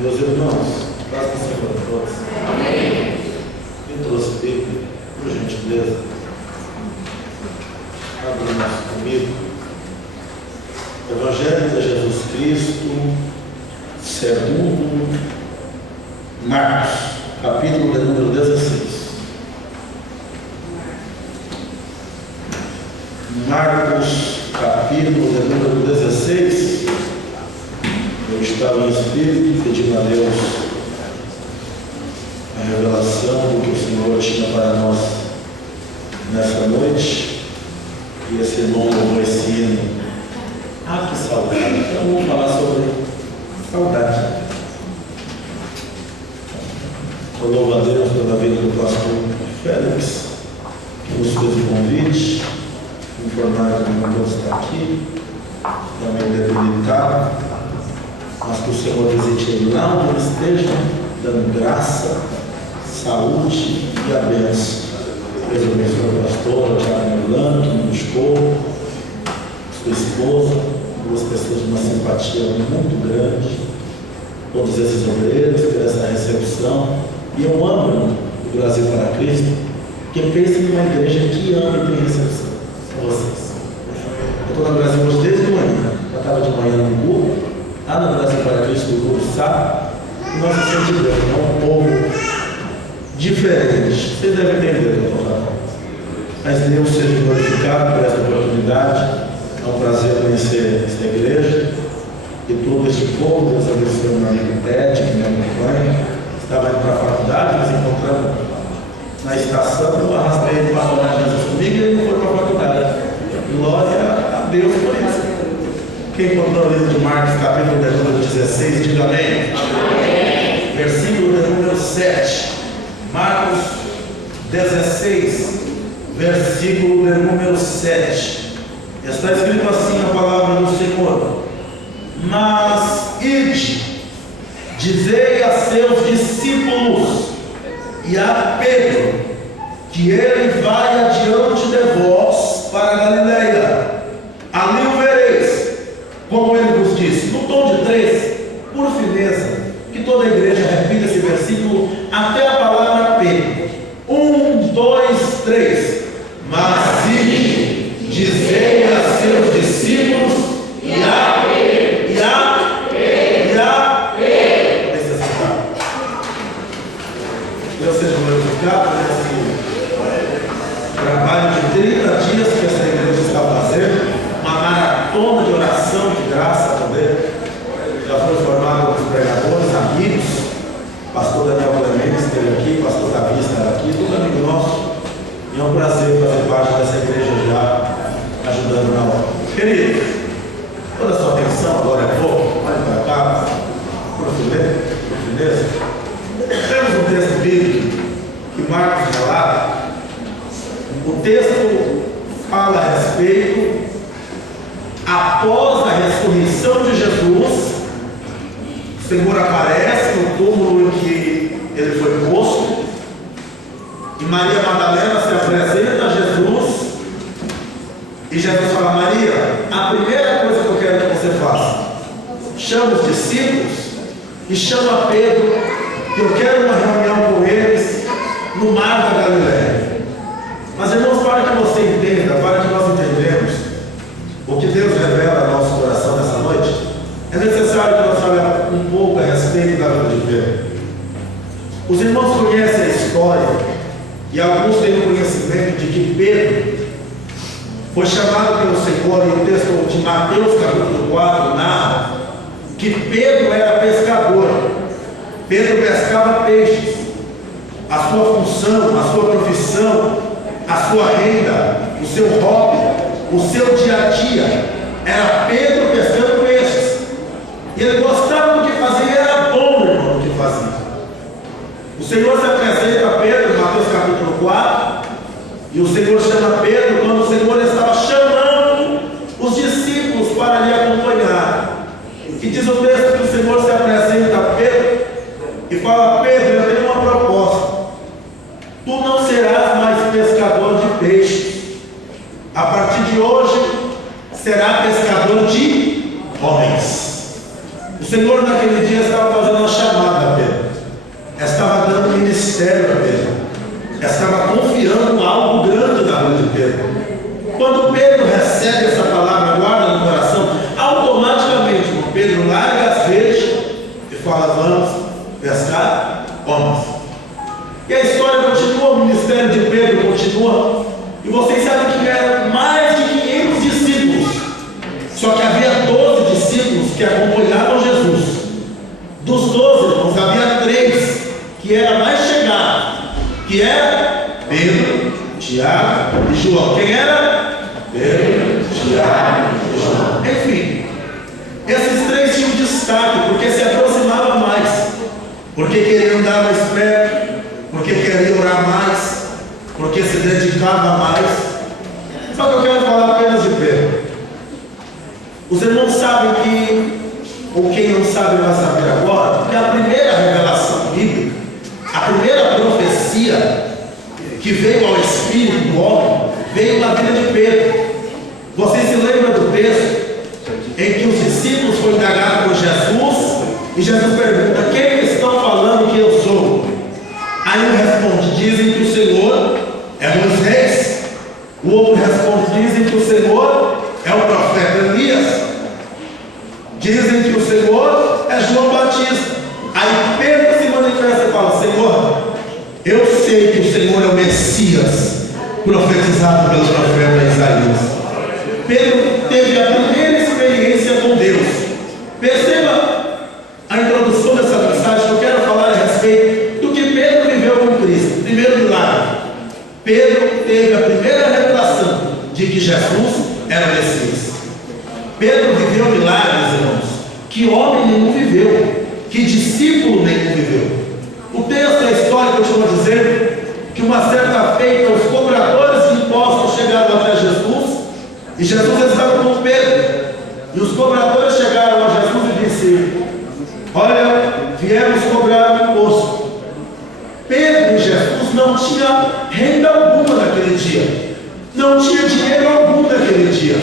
Meus irmãos, paz do Senhor a todos. Amém. Quem trouxe Bíblia, por gentileza, abre o nosso comigo. Evangelho de Jesus Cristo, segundo Marcos, capítulo de número 16. Marcos, capítulo de número 16. Eu estava em espírito pedindo a Deus a revelação do que o Senhor tinha para nós nessa noite. E esse irmão louvou esse hino. Ah, que saudade! Então vamos falar sobre saudade. Eu louvo a Deus pela vida do pastor Félix, que nos fez o convite, informar que não pode estar aqui, também debilitado. Mas que o Senhor visite ele lá onde ele esteja, dando graça, saúde e a bênção. Deus abençoe a pastora, o Thiago Milano, que me buscou, sua esposa, duas pessoas de uma simpatia muito grande, todos esses obreiros, por essa recepção. E eu amo o Brasil para Cristo, porque pensa em uma igreja que ama e tem recepção. São vocês. Eu estou no Brasil hoje desde manhã, eu estava de manhã no grupo. Lá no Brasil para Cristo, o povo sabe, e nós nos sentimos bem, é um povo diferente. Vocês devem entender, doutor Rafael. Mas Deus seja glorificado por essa oportunidade. É um prazer conhecer esta igreja e todo este povo. Deus abençoe o meu amigo Ted, que me acompanha. Estava indo para a faculdade, nos encontramos na estação. Eu arrastei ele para orar Jesus comigo e ele não foi para a faculdade. Glória a Deus por isso. Quem encontrou o livro de Marcos, capítulo de número 16, diga amém. Amém. Versículo de número 7. Marcos 16, versículo de número 7. Está escrito assim a palavra do Senhor: Mas ide, dizei a seus discípulos e a Pedro, que ele vai adiante de vós para a Galileia. Ali o vereis, como ele vos disse. No tom de 3, por fineza, que toda a igreja repita esse versículo até a palavra Pedro. 1, 2, 3. Mas ide, dizei a seus discípulos e a Pedro, e a Pedro, e a Pedro. Deus seja glorificado nesse trabalho de 30 dias que essa igreja está fazendo. Uma maratona de oração, de graça também. Já foi formado alguns pregadores, amigos. Pastor Daniel Clemente esteve aqui, pastor Davi está aqui, tudo amigo nosso. E é um prazer fazer parte dessa igreja já, ajudando na obra. Queridos, toda a sua atenção, agora é pouco, olhe para cá, por fineza. Temos um texto bíblico que Marcos relata. O texto fala a respeito, após a ressurreição de Jesus, o Senhor aparece no túmulo em que ele foi posto, e Maria Madalena se apresenta a Jesus, e Jesus fala: Maria, a primeira coisa que eu quero que você faça, chama os discípulos e chama Pedro, que eu quero uma reunião com eles no mar da Galileia. Mas irmãos, para que você entenda, para que nós entendemos o que Deus revela ao nosso coração nessa noite, é necessário que nós falemos um pouco a respeito da vida de Pedro. Os irmãos conhecem a história, e alguns têm o conhecimento de que Pedro foi chamado pelo Senhor, e o texto de Mateus capítulo 4 narra que Pedro era pescador. Pedro pescava peixes. A sua função, a sua profissão o seu hobby, o seu dia a dia era Pedro pescando peixes. E ele gostava do que fazia e era bom, irmão, do que fazia. O Senhor se apresenta a Pedro em Mateus capítulo 4, e o Senhor chama Pedro quando o Senhor estava chamando os discípulos para lhe acompanhar. E diz o texto que o Senhor se apresenta a Pedro e fala: Pedro, eu tenho uma proposta. Tu não serás mais pescador de peixes. A partir de hoje, será pescador de homens. O Senhor naquele dia estava fazendo uma chamada a Pedro. Estava dando ministério a Pedro. Estava confiando algo grande na vida de Pedro. Quando Pedro recebe essa palavra, guarda no coração, automaticamente Pedro larga as redes e fala: vamos pescar homens. E a história continua, o ministério de Pedro continua. E vocês sabem que eram mais de 500 discípulos. Só que havia 12 discípulos que acompanhavam Jesus. Dos 12, irmãos, havia 3 que eram mais chegados, que era Pedro, Tiago e João. Quem era? Pedro, Tiago e João. Enfim, esses 3 tinham destaque, porque se aproximavam mais, porque queriam andar mais perto, porque queriam orar mais, porque se dedicava mais. Só que eu quero falar apenas de Pedro. Os irmãos sabem que, ou quem não sabe vai saber agora, que a primeira revelação bíblica, a primeira profecia que veio ao espírito do homem, veio na vida de Pedro. Vocês se lembram do texto em que os discípulos foram indagados por Jesus, e Jesus pergunta: quem estão falando que eu sou? Aí um responde: dizem que o Senhor é Moisés. O outro responde: dizem que o Senhor é o profeta Elias. Dizem que o Senhor é João Batista. Aí Pedro se manifesta e fala: Senhor, eu sei que o Senhor é o Messias profetizado pelo profeta Isaías. Pedro teve a primeira experiência com Deus. Perceba a introdução dessa mensagem que eu quero falar a respeito do que Pedro viveu com Cristo. Primeiro milagre: Pedro teve a primeira revelação de que Jesus era o Messias. Pedro viveu milagres, irmãos, que homem nenhum viveu, que discípulo nenhum viveu. O texto da história continua dizendo que uma certa feita os cobradores de impostos chegaram até Jesus, e Jesus estava com Pedro, e os cobradores chegaram a Jesus e disseram: olha, viemos cobrar o imposto. Pedro e Jesus não tinham renda alguma naquele dia, não tinha dinheiro algum naquele dia.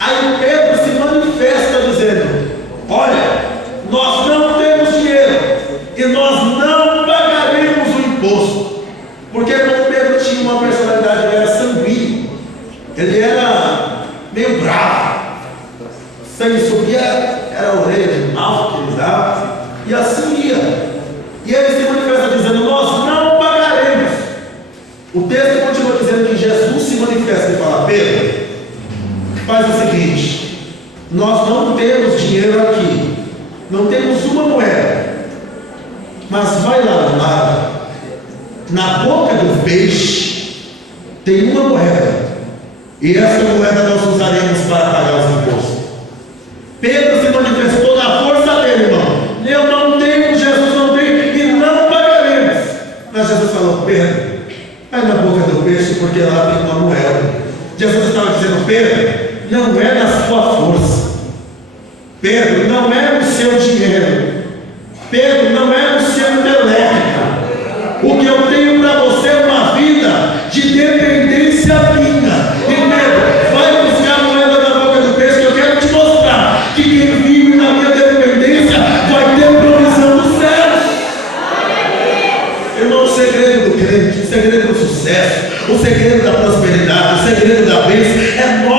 Aí Pedro se manifesta dizendo: olha, nós não temos dinheiro e nós não pagaremos o imposto. Porque Pedro tinha uma personalidade, ele era sanguíneo, ele era meio bravo, sangue subia, era a orelha de mal que ele dava, e assim ia. E ele se manifesta dizendo: nós não pagaremos. O texto continua dizendo que Jesus se manifesta e fala: Pedro, faz o seguinte, nós não temos dinheiro aqui, não temos uma moeda, mas vai lá no mar, na boca do peixe tem uma moeda, e essa moeda nós usaremos para pagar os impostos. Pedro se manifestou na força dele, irmão: eu não tenho, Jesus não tem, e não pagaremos. Mas Jesus falou: Pedro, vai na boca do peixe, porque lá tem uma moeda. Jesus estava dizendo: Pedro, não é na sua força, Pedro, não é no seu dinheiro, Pedro, não é no seu intelecto. O que eu tenho para você é uma vida de dependência minha. E Pedro, vai buscar a moeda na boca do peixe, que eu quero te mostrar que quem vive na minha dependência vai ter provisão do céu. Irmão, o segredo do crente, o segredo do sucesso, o segredo da prosperidade, o segredo da bênção é nós